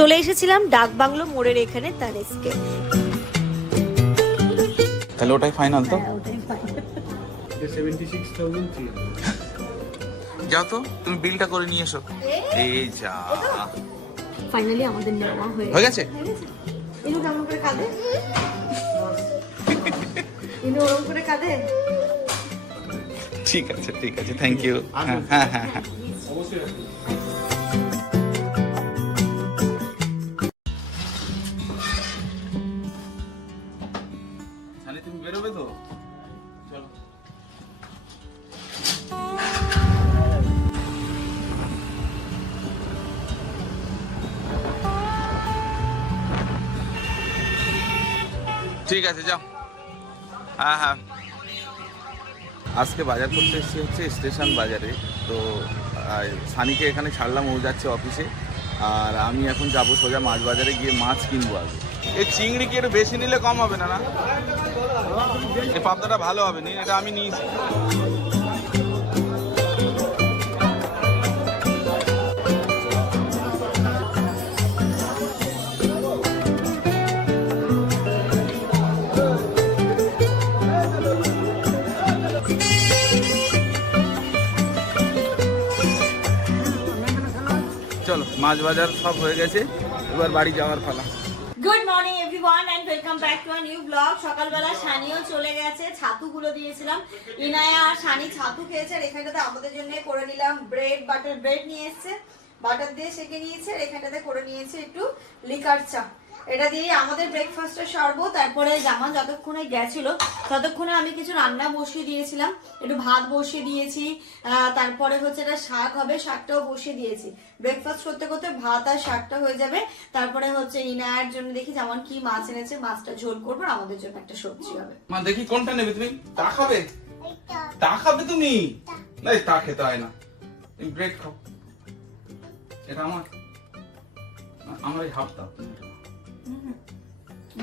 চলে এসেছিলাম ডাক বাংলো মোড়ের এখানে তানিস্কে। তাহলে ওটাই ফাইনাল তো? যাও তো, তুমি বিলটা করে নিয়ে এসো। এই যা, ফাইনালি আমাদের নেওয়া হয়ে গেছে। ইনু কেমন করে কাঁদে, ইনু ওরকম করে কাঁদে। ঠিক আছে ঠিক আছে, থ্যাংক ইউ। হ্যাঁ হ্যাঁ হ্যাঁ হ্যাঁ অবশ্যই। তুমি বেরোবে তো? চলো। ঠিক আছে যাও। হ্যাঁ হ্যাঁ, আজকে বাজার করতে এসেছি হচ্ছে স্টেশন বাজারে। তো সানিকে এখানে ছাড়লাম, ও যাচ্ছে অফিসে, আর আমি এখন যাবো সোজা মাছ বাজারে গিয়ে মাছ কিনবো। আগে এই চিংড়ি কি একটু বেশি নিলে কম হবে না? না, এই পাবদাটা ভালো হবে নি, এটা আমি নিয়েছি। চলো, মাছ বাজার সব হয়ে গেছে, এবার বাড়ি যাওয়ার পালা। Good morning everyone and welcome back to a new blog. সকালবেলা সানিও চলে গেছে, ছাতুগুলো দিয়েছিলাম, ইনায়া আর সানি ছাতু খেয়েছে। আর এখানটাতে আমাদের জন্য করে নিলাম ব্রেড, বাটার ব্রেড নিয়ে এসেছে, বাটার দিয়ে সেঁকে নিয়েছে। আর এখানটাতে করে নিয়েছে একটু লিকার চা। এটা দিয়ে আমাদের ব্রেকফাস্টটা সারবো। তারপরে জামা যতক্ষণে গেছিল ততক্ষণে আমি কিছু রান্না বসিয়ে দিয়েছিলাম, একটু ভাত বসিয়ে দিয়েছি, তারপরে হচ্ছে এটা শাক হবে, শাকটাও বসিয়ে দিয়েছি। ব্রেকফাস্ট করতে করতে ভাত আর শাকটা হয়ে যাবে। তারপরে হচ্ছে ইনায়ার জন্য দেখি যেমন কি মাছ এনেছে, মাছটা ঝোল করবো, আর আমাদের জন্য একটা সবজি হবে। মা দেখি কোনটা নেবে তুমি? তা খাবে? তা খাবে তুমি? না, তা খেতে হয় না, তুমি ব্রেড খাও। এটা আমার, আমার এই হাফ দাও।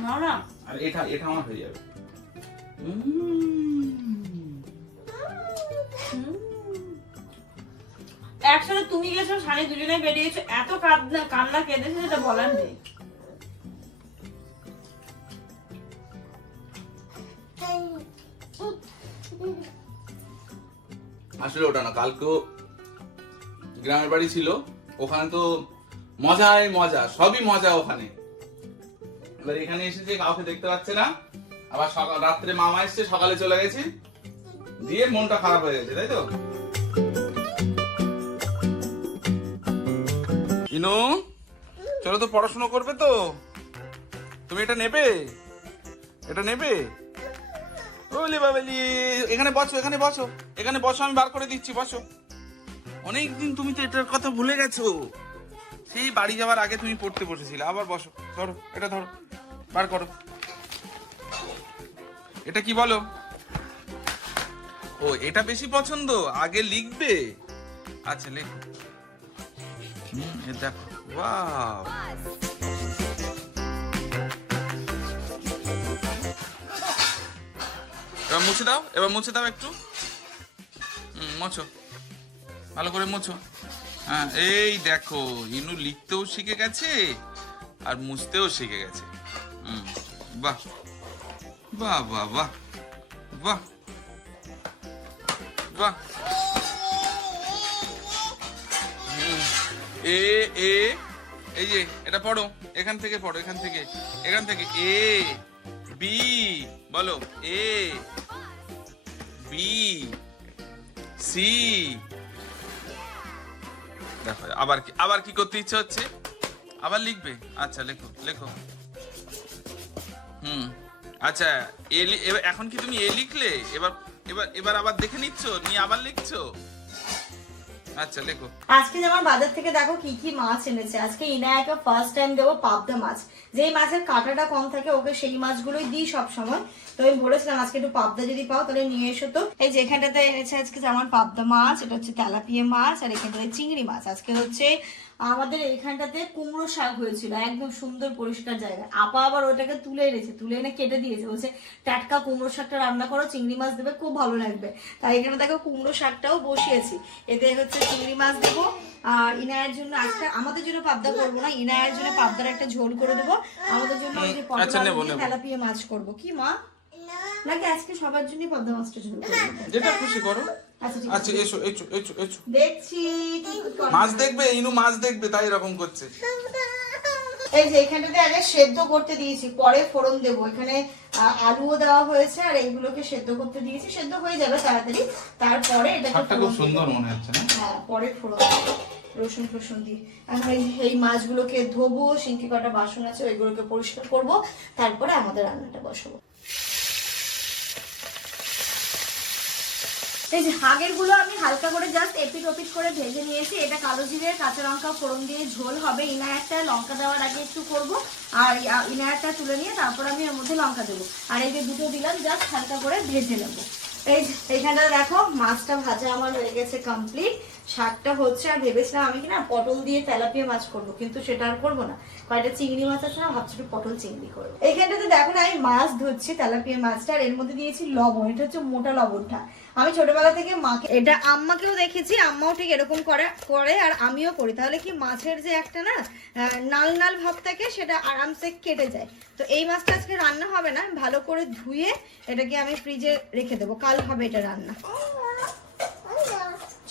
না না, আর এটা এটা আমার হয়ে যাবে। একসাথে তুমি গেছো, সানি দুজনে বেরিয়েছো, এত কান্না কেঁদেছে যেটা বলার নেই। আসলে ওটা না, কালকেও গ্রামের বাড়ি ছিল, ওখানে তো মজাই মজা, সবই মজা ওখানে। এবার এখানে এসেছে, কাউকে দেখতে পাচ্ছে না, আবার সকাল রাত্রে মামা এসছে, সকালে চলে গেছে, দিয়ে মনটা খারাপ হয়ে গেছে, তাই তো? ইনু, চলো তো, পড়াশোনা করবে তো? তুমি এটা নেবে? এটা নেবে? ওলে বাবালি, এখানে বসো, এখানে বসো, এখানে বসো, আমি বার করে দিচ্ছি, বসো। অনেকদিন তুমি তো এটার কথা ভুলে গেছো, সেই বাড়ি যাওয়ার আগে তুমি পড়তে বসেছিলে, আবার বসো। ধরো, এটা ধরো, বার করো। এটা কি বলো? ও, এটা বেশি পছন্দ, আগে লিখবে। আচ্ছা লেখো। দেখো, ওয়াও, এবার মুছে দাও, এবার মুছে দাও একটু। মোছো, ভালো করে মোছো। হ্যাঁ, এই দেখো, ইনু লিখতেও শিখে গেছে আর মুছতেও শিখে গেছে। বাহ বাহ বাহ বাহ বাহ বাহ। এ এ, এই যে এটা পড়ো, এখান থেকে পড়ো, এখান থেকে, এখান থেকে। এ বি বলো, এ বি সি। দেখো, আবার কি করতে ইচ্ছে হচ্ছে, আবার লিখবে। আচ্ছা লেখো লেখো। আচ্ছা, এবার এখন কি তুমি এ লিখলে? এবার এবার এবার আবার দেখে নিচ্ছ, নিয়ে আবার লিখছো। আচ্ছা লেখো। আজকে যেমন বাজার থেকে দেখো কি কি মাছ এনেছে। আজকে ইনায়াকে ফার্স্ট টাইম দেবো পাবদা মাছ, যেই মাছের কাঁটাটা কম থাকে ওকে সেই মাছগুলোই দিই সব সময়। তো আমি বলেছিলাম আজকে একটু পাবদা যদি পাও তাহলে নিয়ে এসো। তো এই যেখানটাতে এনেছে আজকে যেমন পাবদা মাছ, এটা হচ্ছে তেলাপিয়া মাছ, আর এখানটাতে চিংড়ি মাছ। আজকে হচ্ছে আমাদের এইখানটাতে কুমড়ো শাক হয়েছিল, একদম সুন্দর পরিষ্কার জায়গা। আপা আবার ওটাকে তুলে এনেছে, তুলে এনে কেটে দিয়েছে, বলছে টাটকা কুমড়ো শাকটা রান্না করো, চিংড়ি মাছ দেবে, খুব ভালো লাগবে। তাই এখানে দেখো কুমড়ো শাকটাও বসিয়েছি, এতে হচ্ছে চিংড়ি মাছ দেবো। আর ইনায়ের জন্য আজকে আমাদের জন্য পাবদা করবো না, ইনায়ের জন্য পাবদার একটা ঝোল করে দেবো, আমাদের জন্য ওই যে পটল আলু দিয়ে তেলাপিয়া মাছ করবো। কি মা নাকি আজকে সবার জন্য পাবদা মাছটা ঝোল করবো? যেটা খুশি করো। আচ্ছা ঠিক আচ্ছা এসো এসো এসো এসো। দেখছি কি করো। মাছ দেখবে, ইনু মাছ দেখবে, তাই এরকম করছে। এই যে এখানটাতে আগে সেদ্ধ করতে দিয়েছি, পরে ফোড়ন দেবো। এখানে আলুও দেওয়া হয়েছে আর এইগুলোকে সেদ্ধ করতে দিয়েছি, সেদ্ধ হয়ে যাবে তাড়াতাড়ি। তারপরে এটাকে খুব সুন্দর মনে হচ্ছে না? হ্যাঁ, পরে ফোড়ন দেবো রসুন ফসুন দিয়ে। এখন এই মাছগুলোকে ধোবো, সিঙ্কি কটা বাসন আছে ওইগুলোকে পরিষ্কার করবো, তারপরে আমাদের রান্নাটা বসাবো। এই যে হাগের গুলো আমি হালকা করে জাস্ট এপিট ওপিট করে ভেজে নিয়েছি। এটা কালো জিরে কাঁচা লঙ্কা ফোড়ন দিয়ে ঝোল হবে। ইনায়ারটা লঙ্কা দেওয়ার আগে একটু করবো, আর ইনায়ারটা তুলে নিয়ে তারপর আমি এর মধ্যে লঙ্কা দেবো। আর এই যে দুটো দিলাম, জাস্ট হালকা করে ভেজে নেবো। এইখানটা দেখো মাছটা ভাজা আমার হয়ে গেছে কমপ্লিট। শাকটা হচ্ছে, আর ভেবেছিলাম আমি কিনা পটল দিয়ে তেলাপিয়া মাছ করবো, কিন্তু সেটা আর করবো না। কয়েকটা চিংড়ি মাছ আছে না, ভাবছি একটু পটল চিংড়ি করবো। এইখানটাতে দেখো না আমি মাছ ধরছি, তেলাপিয়া মাছটা, আর এর মধ্যে দিয়েছি লবণ। এটা হচ্ছে মোটা লবণটা। আমি ছোটবেলা থেকে মাকে, এটা আম্মাকেও দেখেছি, আম্মাও ঠিক এরকম করে আর আমিও করি। তাহলে কি মাছের যে একটা না নাল নাল ভাব থাকে, সেটা আরামসে কেটে যায়। তো এই মাছটা আজকে রান্না হবে না, ভালো করে ধুয়ে এটাকে আমি ফ্রিজে রেখে দেবো, কাল হবে এটা রান্না।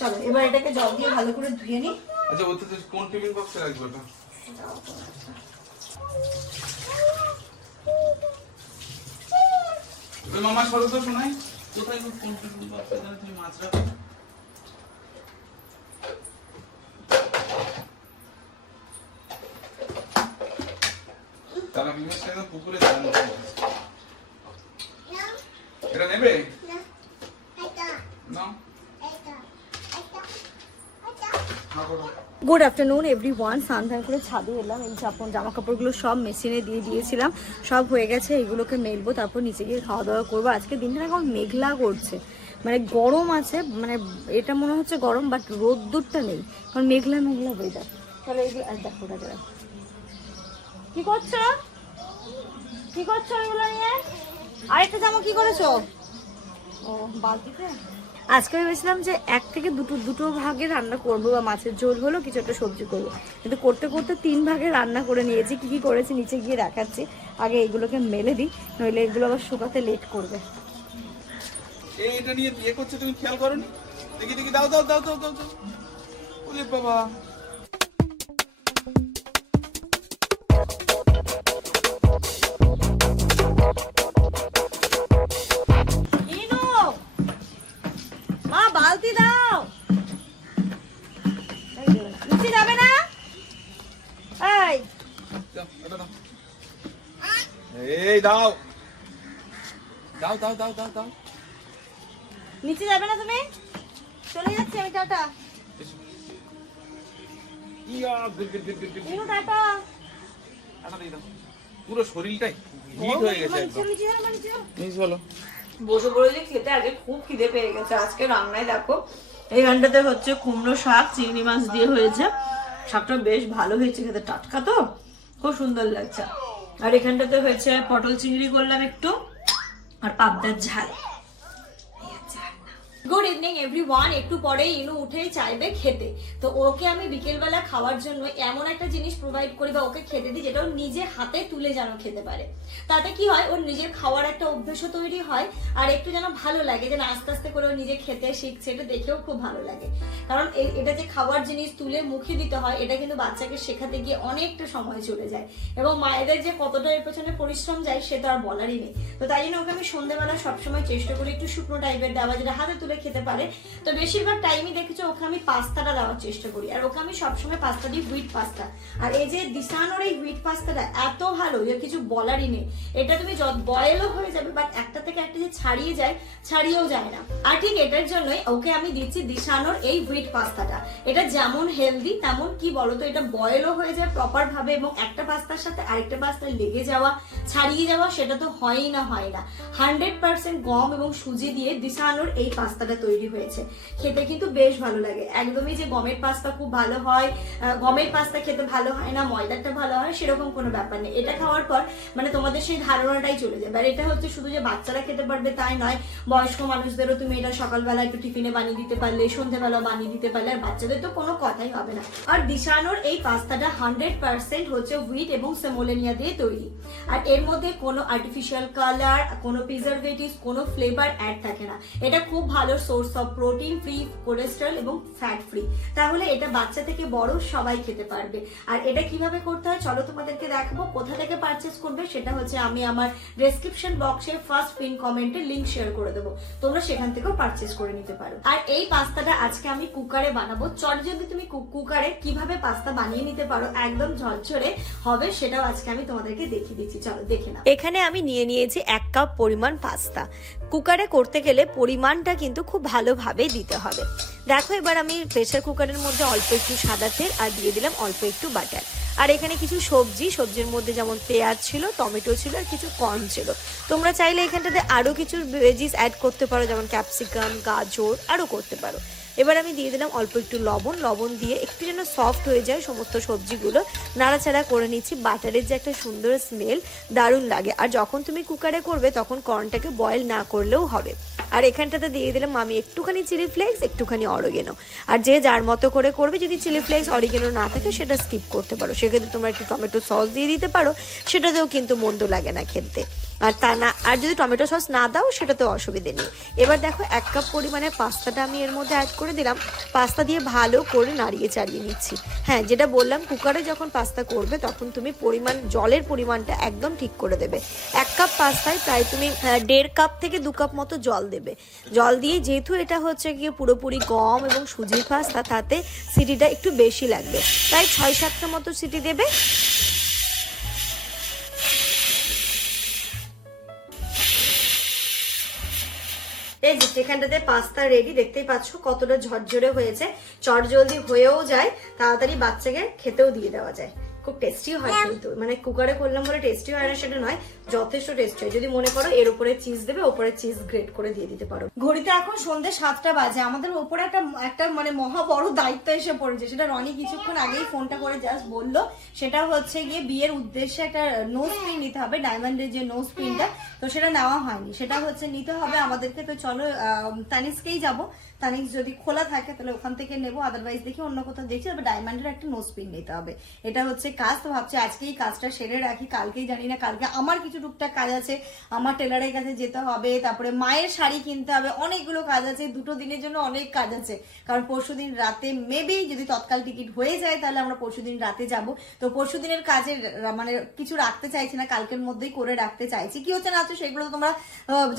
চলো এবার এটাকে জল দিয়ে ভালো করে ধুয়ে নিই। আচ্ছা ওতে কোন টিফিন বক্সে রাখবো এটা? ওই মামা সরো তো শোনাই, কোথায় কোন টিফিন বক্সে জানো তুমি মাছ রাখো? তারা বিমেশ একদম পুকুরে যান। এটা নেবে না? Good afternoon everyone. স্নান ধান করে ছাদে এলাম। এই জামা কাপড়গুলো সব মেশিনে দিয়ে দিয়েছিলাম, সব হয়ে গেছে। এগুলোকে মেলবো, তারপর নিচে গিয়ে খাওয়া দাওয়া করবো। আজকে দিনটা এখন মেঘলা করছে, মানে গরম আছে, মানে এটা মনে হচ্ছে গরম, বাট রোদ্দুরটা নেই, কারণ মেঘলা মেঘলা ওয়েদার। তাহলে এইগুলো দেখো ওটা কি করছো, কি করছো এগুলো নিয়ে? আরেকটা জামা কি করেছো? ও বালতিতে। আজকে ভেবেছিলাম যে এক থেকে দুটো ভাগে রান্না করবো, বা মাছের ঝোল হলো, কিছু একটা সবজি করবো, কিন্তু করতে করতে 3 ভাগে রান্না করে নিয়েছি। কি কি করেছি নিচে গিয়ে দেখাচ্ছি। আগে এগুলোকে মেলে দিই, নইলে এগুলো আবার শুকাতে লেট করবে। এইটা নিয়ে বিয়ে করছে, তুমি খেয়াল করোনি? দেখি দেখি, দাও দাও দাও দাও দাও দাও। ওরে বাবা, মা বালতি দাও, নিচে যাবে না? এই এই দাও দাও দাও দাও দাও দাও। নিচে যাবে না তুমি? চলে যাচ্ছি আমি, টাটা। টাটা। পুরো শরীরটাই হিট হয়ে গেছে একদম। মিস বলো। বসে পড়েছি খেতে, আজকে খুব খিদে পেয়ে গেছে। আজকে রান্নায় দেখো এইখানটাতে হচ্ছে কুমড়ো শাক চিংড়ি মাছ দিয়ে হয়েছে। শাকটা বেশ ভালো হয়েছে খেতে, টাটকা তো খুব সুন্দর লাগছে। আর এখানটাতে হয়েছে পটল চিংড়ি করলাম একটু, আর পাবদার ঝাল। Good evening everyone. একটু পরে ইনু উঠেই চাইবে খেতে, তো ওকে আমি বিকেলবেলা খাওয়ার জন্য এমন একটা জিনিস প্রোভাইড করি বা ওকে খেতে দিই যেটা ও নিজে হাতে তুলে যেন খেতে পারে। তাতে কি হয়, ওর নিজের খাওয়ার একটা অভ্যেসও তৈরি হয়, আর একটু যেন ভালো লাগে যে আস্তে আস্তে করে ও নিজে খেতে শিখছে। এটা দেখেও খুব ভালো লাগে, কারণ এটা যে খাওয়ার জিনিস তুলে মুখে দিতে হয়, এটা কিন্তু বাচ্চাকে শেখাতে গিয়ে অনেকটা সময় চলে যায়, এবং মায়েদের যে কতটা এর পেছনে পরিশ্রম যায় সে তো আর বলারই নেই। তো তাই জন্য ওকে আমি সন্ধ্যাবেলা সবসময় চেষ্টা করি একটু শুকনো টাইপের দেওয়া, যেটা হাতে তুলে খেতে পারে। তো বেশিরভাগ টাইমই দেখেছো ওকে আমি পাস্তাটা দেওয়ার চেষ্টা করি, আর ওকে আমি সবসময় পাস্তা দিই হুইট পাস্তা। আর এই যে দিশানোর এই হুইট পাস্তাটা এত ভালো যে কিছু বলারই নেই। এটা তুমি বয়েলও হয়ে যাবে, বাট একটা থেকে একটা যে ছাড়িয়ে যায়, ছাড়িয়েও যায় না। আর ঠিক এটার জন্যই ওকে আমি দিচ্ছি দিশানোর এই হুইট পাস্তাটা। এটা যেমন হেলদি তেমন কি বলতো, এটা বয়েলও হয়ে যায় প্রপার ভাবে, এবং একটা পাস্তার সাথে আরেকটা পাস্তা লেগে যাওয়া, ছাড়িয়ে যাওয়া, সেটা তো হয়ই না, হয় না। 100% গম এবং সুজি দিয়ে দিশানোর এই পাস্তা পাস্তাটা তৈরি হয়েছে। খেতে কিন্তু বেশ ভালো লাগে, একদমই যে গমের পাস্তা খুব ভালো হয়, গমের পাস্তা খেতে ভালো হয় না, ময়দাটা ভালো হয় সেরকম কোনো ব্যাপার নেই। এটা খাওয়ার পর মানে তোমাদের সেই ধারণাটাই চলে যাবে। আর এটা হচ্ছে শুধু যে বাচ্চারা খেতে পারবে তাই নয়, বয়স্ক মানুষদেরও তুমি এটা সকালবেলা একটু টিফিনে বানিয়ে দিতে পারলে, সন্ধ্যেবেলা বানিয়ে দিতে পারলে, আর বাচ্চাদের তো কোনো কথাই হবে না। আর দিশানোর এই পাস্তাটা 100% হচ্ছে হুইট এবং সেমোলেনিয়া দিয়ে তৈরি। আর এর মধ্যে কোনো আর্টিফিশিয়াল কালার, কোনো প্রিজারভেটিভস, কোনো ফ্লেভার অ্যাড থাকে না। এটা খুব ভালো source of protein, free cholesterol এবং ফ্যাট ফ্রি। তাহলে এটা বাচ্চা থেকে বড় সবাই খেতে পারবে। আর এটা কিভাবে করতে হয় চলো তোমাদেরকে দেখাবো। কোথা থেকে পারচেস করবে সেটা হচ্ছে আমি আমার ডেসক্রিপশন বক্সে ফার্স্ট পিন কমেন্টে লিংক শেয়ার করে দেবো, তোমরা সেখান থেকেও পারচেস করে নিতে পারো। আর এই পাস্তাটা আজকে আমি কুকারে বানাবো। যদি তুমি কুকারে কিভাবে পাস্তা বানিয়ে নিতে পারো একদম ঝরঝরে হবে সেটাও আজকে আমি তোমাদেরকে দেখিয়ে দিচ্ছি, চলো দেখে নাও। এখানে আমি নিয়েছি 1 কাপ পরিমাণ পাস্তা। কুকারে করতে গেলে পরিমাণটা কিন্তু খুব ভালোভাবে দিতে হবে। দেখো এবার আমি প্রেসার কুকারের মধ্যে অল্প একটু সাদা তেল আর দিয়ে দিলাম অল্প একটু বাটার। আর এখানে কিছু সবজির মধ্যে যেমন পেঁয়াজ ছিল, টমেটো ছিল আর কিছু কর্ন ছিল। তোমরা চাইলে এখানটাতে আরো কিছু ভেজিস অ্যাড করতে পারো, যেমন ক্যাপসিকাম, গাজর আরো করতে পারো। এবার আমি দিয়ে দিলাম অল্প একটু লবণ দিয়ে একটু যেন সফট হয়ে যায় সমস্ত সবজিগুলো নাড়াচাড়া করে নিচ্ছি। বাটারের যে একটা সুন্দর স্মেল দারুণ লাগে। আর যখন তুমি কুকারে করবে তখন কর্নটাকে বয়েল না করলেও হবে। আর এখানটাতে দিয়ে দিলাম আমি একটুখানি চিলি ফ্লেক্স, একটুখানি অরিগেনো। আর যে যার মতো করে করবে, যদি চিলি ফ্লেক্স অরিগেনো না থাকে সেটা স্কিপ করতে পারো, সেক্ষেত্রে তোমরা একটু টমেটো সস দিয়ে দিতে পারো, সেটাতেও কিন্তু মন্দ লাগে না খেতে। আর যদি টমেটো সস না দাও সেটাতেও অসুবিধে নেই। এবার দেখো 1 কাপ পরিমাণের পাস্তাটা আমি এর মধ্যে অ্যাড করে দিলাম। পাস্তা দিয়ে ভালো করে নাড়িয়ে চাড়িয়ে নিচ্ছি। হ্যাঁ, যেটা বললাম কুকারে যখন পাস্তা করবে তখন তুমি জলের পরিমাণটা একদম ঠিক করে দেবে। 1 কাপ পাস্তায় প্রায় তুমি 1.5 কাপ থেকে 2 কাপ মতো জল দেবে। জল দিয়ে, যেহেতু এটা হচ্ছে গিয়ে পুরোপুরি গম এবং সুজির পাস্তা, তাতে সিটিটা একটু বেশি লাগবে, প্রায় 6-7টা মতো সিটি দেবে। এই যে এখানটাতে পাস্তা রেডি, দেখতেই পাচ্ছ কতটা ঝরঝরে হয়েছে, চটজলদি হয়েও যায়, তাড়াতাড়ি বাচ্চাকে খেতেও দিয়ে দেওয়া যায়। খুব টেস্টি হয় কিন্তু, মানে কুকারে করলাম বলে টেস্টি হয় না সেটা নয়, যথেষ্ট টেস্টি হয়। যদি মনে করো এর উপরে চিজ দেবে, উপরে চিজ গ্রেট করে দিয়ে দিতে পারো। ঘড়িতে এখন সন্ধ্যে 7টা বাজে। আমাদের উপরে একটা মানে মহা বড় দায়িত্ব এসে পড়েছে, সেটা রনি কিছুক্ষণ আগেই ফোনটা করে জাস্ট বললো। সেটা হচ্ছে গিয়ে বিয়ের উদ্দেশ্যে একটা নোজ পিন নিতে হবে, ডায়মন্ডের যে নোজ পিনটা, তো সেটা নেওয়া হয়নি, সেটা হচ্ছে নিতে হবে আমাদেরকে। তো চলো তানিস্কেই যাবো, তানিস যদি খোলা থাকে তাহলে ওখান থেকে নেবো, আদারওয়াইজ দেখি অন্য কোথাও দেখছি। তবে ডায়মন্ডের একটা নোজ পিন নিতে হবে, এটা হচ্ছে কাজ। তো ভাবছি আজকেই কাজটা সেরে রাখি, কালকেই জানি না, কালকে আমার কিছু টুকটাক কাজ আছে, আমার টেলারের কাছে যেতে হবে, তারপরে মায়ের শাড়ি কিনতে হবে, অনেকগুলো কাজ আছে। 2 দিনের জন্য অনেক কাজ আছে, কারণ পরশুদিন রাতে মেবি যদি তৎকাল টিকিট হয়ে যায় তাহলে আমরা পরশুদিন রাতে যাব। তো পরশুদিনের কাজে মানে কিছু রাখতে চাইছি না, কালকের মধ্যেই করে রাখতে চাইছি। কি হচ্ছে না হচ্ছে সেগুলো তো তোমরা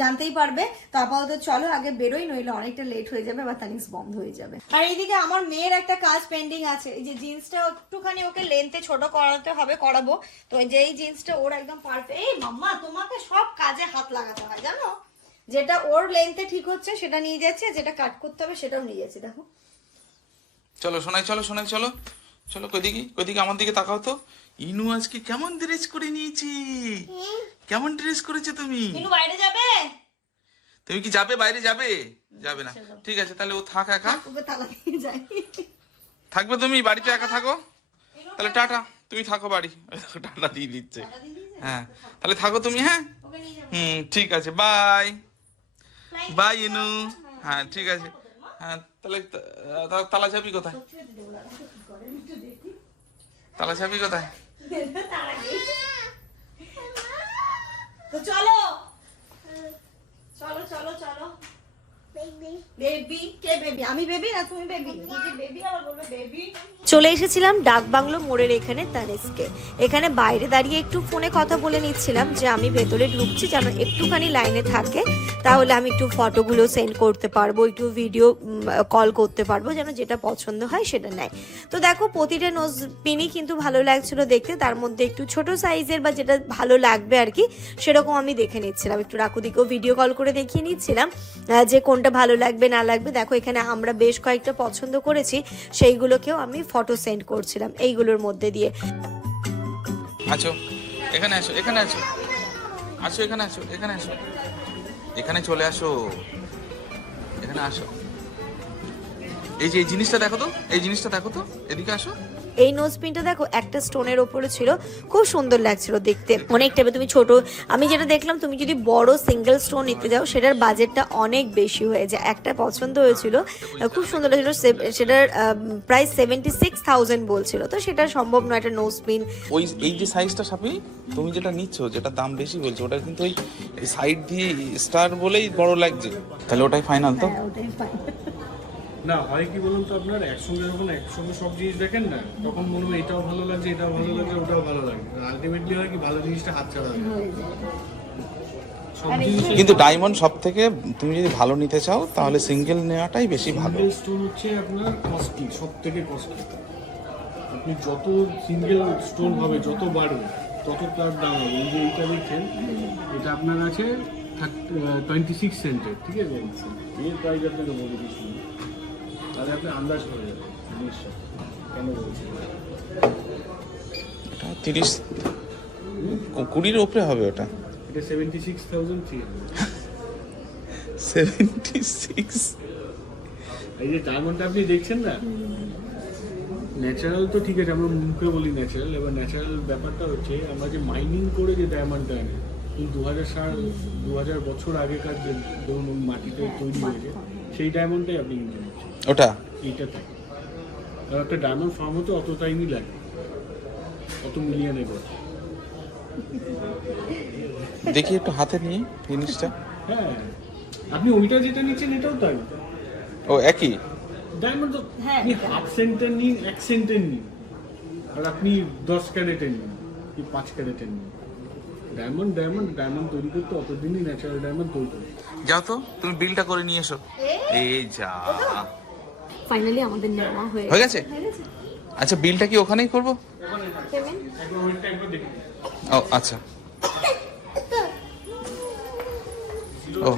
জানতেই পারবে। তো আপাতত চলো আগে বেরোই, নইলে অনেকটা লেট হয়ে যাবে, আবার তানিস বন্ধ হয়ে যাবে। আর এইদিকে আমার মেয়ের একটা কাজ পেন্ডিং আছে, এই যে জিন্সটা একটুখানি ওকে লেন্থে ছোট করাতে হবে, করাবো। তো যে এই জিন্সটা ওর একদম পারফেক্ট। এই মাম্মা, তোমাকে সব কাজে হাত লাগাতে হয় জানো, যেটা ওর লেন্থে ঠিক হচ্ছে সেটা নিয়ে যাচ্ছে, যেটা কাট করতে হবে সেটাও নিয়ে যাচ্ছে। দেখো চলো সোনাই, চলো কইদিকে আমার দিকে তাকাও তো। ইনু আজকে কেমন ড্রেস করে নিয়েছি, কেমন ড্রেস করেছে তুমি? ইনু বাইরে যাবে? তুমি কি যাবে বাইরে? যাবে না, ঠিক আছে তাহলে ও থাক একা। ওকে তালা দিয়ে যাই। থাকবে তুমি বাড়িতে একা থাকো, তাহলে টাটা, তুমি থাকো বাড়ি। টাটা দিয়ে দিচ্ছে। হ্যাঁ তাহলে থাকো তুমি। হ্যাঁ ঠিক আছে, বাই বাই ইনু। হ্যাঁ ঠিক আছে। হ্যাঁ তাহলে তালা চাবি কোথায়? তালা চাবি কোথায়? তো চলো চলো চলো চলো। বেবি কে বেবি? আমি বেবি না তুমি বেবি? বেবি আবার বলবে বেবি। চলে এসেছিলাম ডাক বাংলো মোড়ের এখানে তানিস্কে। এখানে বাইরে দাঁড়িয়ে একটু ফোনে কথা বলে নিচ্ছিলাম যে আমি ভেতরে ঢুকছি, যেন একটুখানি লাইনে থাকে, তাহলে আমি একটু ফটোগুলো সেন্ড করতে পারবো, একটু ভিডিও কল করতে পারবো, যেন যেটা পছন্দ হয় সেটা নেয়। তো দেখো প্রতিটা নোজ পিনই কিন্তু ভালো লাগছিল দেখতে, তার মধ্যে একটু ছোট সাইজের বা যেটা ভালো লাগবে আর কি সেরকম আমি দেখে নিচ্ছিলাম। একটু রাকুদিকেও ভিডিও কল করে দেখিয়ে নিচ্ছিলাম যে কোনটা ভালো লাগবে না লাগবে। দেখো এখানে আমরা বেশ কয়েকটা পছন্দ করেছি, সেইগুলোকেও আমি ফটো সেন্ড করছিলাম এইগুলোর মধ্যে দিয়ে। আছো এখানে, আসো এখানে, আসো এখানে চলে আসো, এখানে এখানে আসো, এই যে এই জিনিসটা দেখো তো, এই জিনিসটা দেখো তো, এদিকে আসো। এই নোজ পিনটা দেখো একটা স্টোনের ওপরে ছিল, খুব সুন্দর লাগছিল দেখতে, অনেকটা। এবার তুমি ছোট, আমি যেটা দেখলাম তুমি যদি বড় সিঙ্গেল স্টোন নিতে যাও সেটার বাজেটটা অনেক বেশি হয়ে যায়। একটা পছন্দ হয়েছিল, খুব সুন্দর লাগছিল, সেটার প্রাইস 76,000 বলছিল, তো সেটা সম্ভব নয় একটা নোজ পিন। ওই এই যে সাইজটা সাপি, তুমি যেটা নিচ্ছ, যেটা দাম বেশি বলছো, ওটা কিন্তু ওই সাইড দিয়ে স্টার বলেই বড় লাগছে, তাহলে ওটাই ফাইনাল তো? ওটাই ফাইন। না হয় কি বলুন তো, আপনার একসঙ্গে যখন একসঙ্গে সব জিনিস দেখেন না, তখন মনে হয় এটাও ভালো লাগছে, এটাও ভালো লাগছে, ওটাও ভালো লাগছে। আলটিমেটলি হয় কি, ভালো জিনিসটা হাতছাড়া হয়। সব জিনিস কিন্তু ডায়মন্ড সব থেকে, তুমি যদি ভালো নিতে চাও তাহলে সিঙ্গেল নেওয়াটাই বেশি ভালো। সিঙ্গেল স্টোন হচ্ছে আপনার কস্টলি, সব থেকে কস্টলি। আপনি যত সিঙ্গেল স্টোন হবে, যত বাড়বে, তত তার দাম হবে। এই যে এইটা দেখছেন, এটা আপনার আছে 26 সেন্টের, ঠিক আছে? এর প্রাইস আপনাকে বলে দিচ্ছি, তাহলে আপনি আন্দাজ করে যাবেন জিনিসটা কেন বলছি। এটা 30-20-র উপরে হবে ওটা। এটা 76,300। 76। এই যে ডায়মন্ডটা আপনি দেখছেন না, ন্যাচারাল তো ঠিক আছে, আমরা মুখে বলি ন্যাচারাল, এবার ন্যাচারাল ব্যাপারটা হচ্ছে আমরা যে মাইনিং করে যে ডায়মন্ডটা আনি, কিন্তু 2000 বছর আগেকার যে ধরুন ওই মাটিতে তৈরি হয়েছে, সেই ডায়মন্ডটাই আপনি কিনতে পারছেন। ওটা এইটা থাকে, আর একটা ডায়মন্ড ফার্ম হতে অত টাইমই লাগে, অত মিলিয়নের কথা। দেখি একটু হাতে নিয়ে জিনিসটা। হ্যাঁ, আপনি ওইটা যেটা নিচ্ছেন এটাও তাই ও একই। ডায়মন্ড তো হ্যাঁ, আপনি হাফ সেন্টের নিন, 1 সেন্টের নিন, আর আপনি 10 ক্যারেটের নিন কি 5 ক্যারেটের নিন, ডায়মন্ড ডায়মন্ড ডায়মন্ড তৈরি করতে অতদিনই ন্যাচারাল ডায়মন্ড তৈরি করে। যাও তো, তুমি বিলটা করে নিয়ে এসো। এই যা, ফাইনালি আমাদের নেওয়া হয়ে হয়ে গেছে। আচ্ছা, বিলটা কি ওখানেই করবো? পেমেন্ট। একবার ওইটা একবার দেখুন। ও আচ্ছা। ও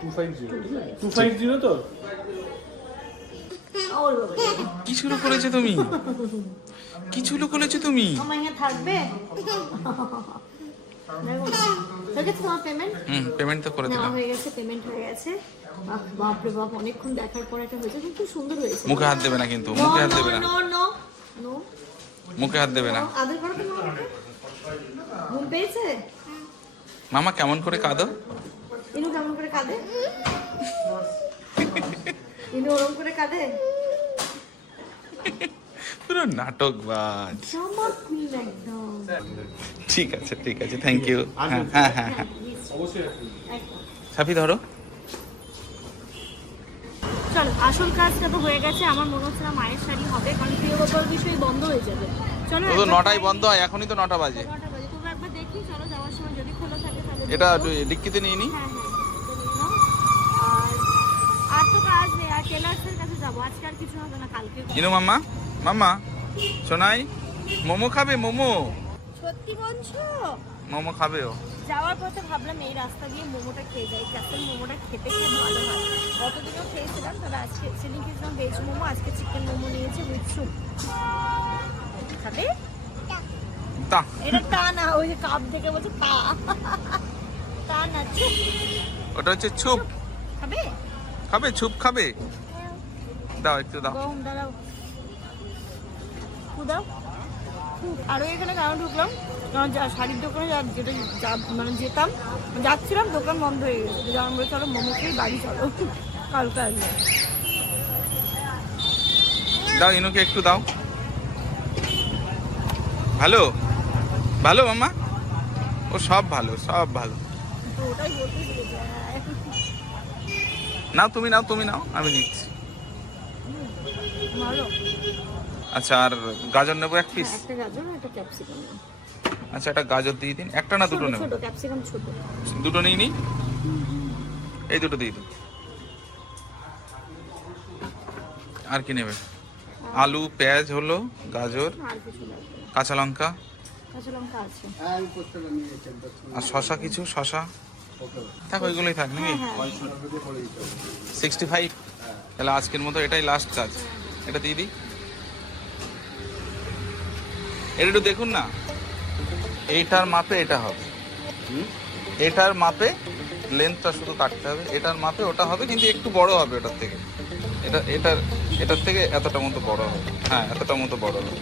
250 তো কি শুরু করেছো তুমি? কি শুরু করেছো তুমি? আমার এখানে থাকবে। দেখো না, হয়ে গেছে তোমার পেমেন্ট? পেমেন্ট তো করে নেওয়া দিলাম। হয়ে গেছে, পেমেন্ট হয়ে গেছে। বাপরে বাপ, অনেকক্ষণ দেখার পর এটা হয়েছে, কিন্তু সুন্দর হয়েছে। মুখে হাত দেবে না কিন্তু, মুখে হাত দেবে না, নো নো নো, মুখে হাত দেবে না। আদর করো তো মামাকে। ঘুম পেয়েছে? মামা কেমন করে কাঁদো? ইনু কেমন করে কাঁদে? ইনু ওরম করে কাঁদে? পুরো নাটকবাজ। আমার কুইন একদম। ঠিক আছে ঠিক আছে, থ্যাংক ইউ। হ্যাঁ হ্যাঁ হ্যাঁ হ্যাঁ, অবশ্যই আসুন। সাফি ধরো। চলো, আসল কাজটা তো হয়ে গেছে। আমার মনে হচ্ছে না মায়ের শাড়ি হবে, কারণ প্রিয় গোপাল বিষয় বন্ধ হয়ে যাবে। চলো, ও তো 9টায় বন্ধ হয়, এখনই তো 9টা বাজে। 9টা বাজে, তোমরা একবার দেখি, চলো যাওয়ার সময় যদি খোলা থাকে তাহলে এটা দেখো। ডিক্কিতে নিয়ে নি। হ্যাঁ হ্যাঁ, এটা নিয়ে নাও। আর তো কাজ নেই, আর টেলার্সের কাছে যাবো, আজকে আর কিছু হবে না, কালকে। ইনু মাম্মা, মাম্মা শোনাই, মোমো খাবে? মোমো, সত্যি বলছো? মোমো খাবে ও? যাওয়ার পথে ভাবলাম এই রাস্তা দিয়ে মোমোটা খেয়ে যাই, ক্যাসেল মোমোটা খেতে খেয়ে ভালো হয়। গতদিনও খেয়েছিলাম, তবে আজকে সেদিন খেয়েছিলাম ভেজ মোমো, আজকে চিকেন মোমো নিয়েছে উইথ স্যুপ। খাবে? তা এটা তা না, ওই যে কাপ থেকে বলছে তা। তা না, চুপ। ওটা হচ্ছে ছুপ। খাবে? খাবে, ছুপ খাবে? দাও একটু দাও। গরম দাঁড়াও, দাও। আরও এখানে কেন ঢুকলাম, কারণ শাড়ির দোকানে মানে যেতাম, যাচ্ছিলাম, দোকান বন্ধ হয়ে গেছে। যেমন বলে চলো মোমো খেয়ে বাড়ি চলো, কালকে আসবে। দাও ইনুকে একটু দাও। ভালো ভালো মাম্মা, ও সব ভালো, সব ভালো। তো ওটাই বলতে দিয়েছে। নাও তুমি, নাও তুমি নাও, আমি নিচ্ছি। ভালো। আচ্ছা, আর গাজর নেবো 1 পিস। একটা গাজর একটা ক্যাপসিকাম। আচ্ছা, একটা গাজর দিয়ে দিন। একটা না দুটো নেবো? ছোট ক্যাপসিকাম ছোট। দুটো নিই নি, এই দুটো দিয়ে দিন। আর কি নেবে? আলু, পেঁয়াজ হলো, গাজর, আর কিছু লাগবে না। কাঁচা লঙ্কা, কাঁচা লঙ্কা আছে। আর শশা কিছু, শশা থাক, ওইগুলোই থাক নাকি? হ্যাঁ 65। তাহলে আজকের মতো এটাই লাস্ট কাজ। এটা দিয়ে দিই। এটা একটু দেখুন না, এইটার মাপে এটা হবে। এটার মাপে লেন্থটা শুধু কাটতে হবে, এটার মাপে ওটা হবে, কিন্তু একটু বড় হবে ওটার থেকে। এটার থেকে এতটা মতো বড় হবে, হ্যাঁ এতটা মতো বড় হবে।